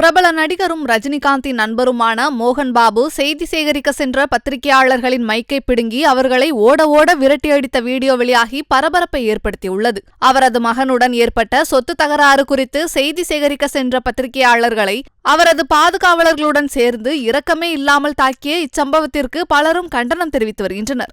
பிரபல நடிகரும் ரஜினிகாந்தின் நண்பருமான மோகன் பாபு செய்தி சேகரிக்க சென்ற பத்திரிகையாளர்களின் மைக்கை பிடுங்கி அவர்களை ஓட ஓட விரட்டியடித்த வீடியோ வெளியாகி பரபரப்பை ஏற்படுத்தியுள்ளது. அவரது மகனுடன் ஏற்பட்ட சொத்து தகராறு குறித்து செய்தி சேகரிக்க சென்ற பத்திரிகையாளர்களை அவரது பாதுகாவலர்களுடன் சேர்ந்து இரக்கமே இல்லாமல் தாக்கிய இச்சம்பவத்திற்கு பலரும் கண்டனம் தெரிவித்து வருகின்றனர்.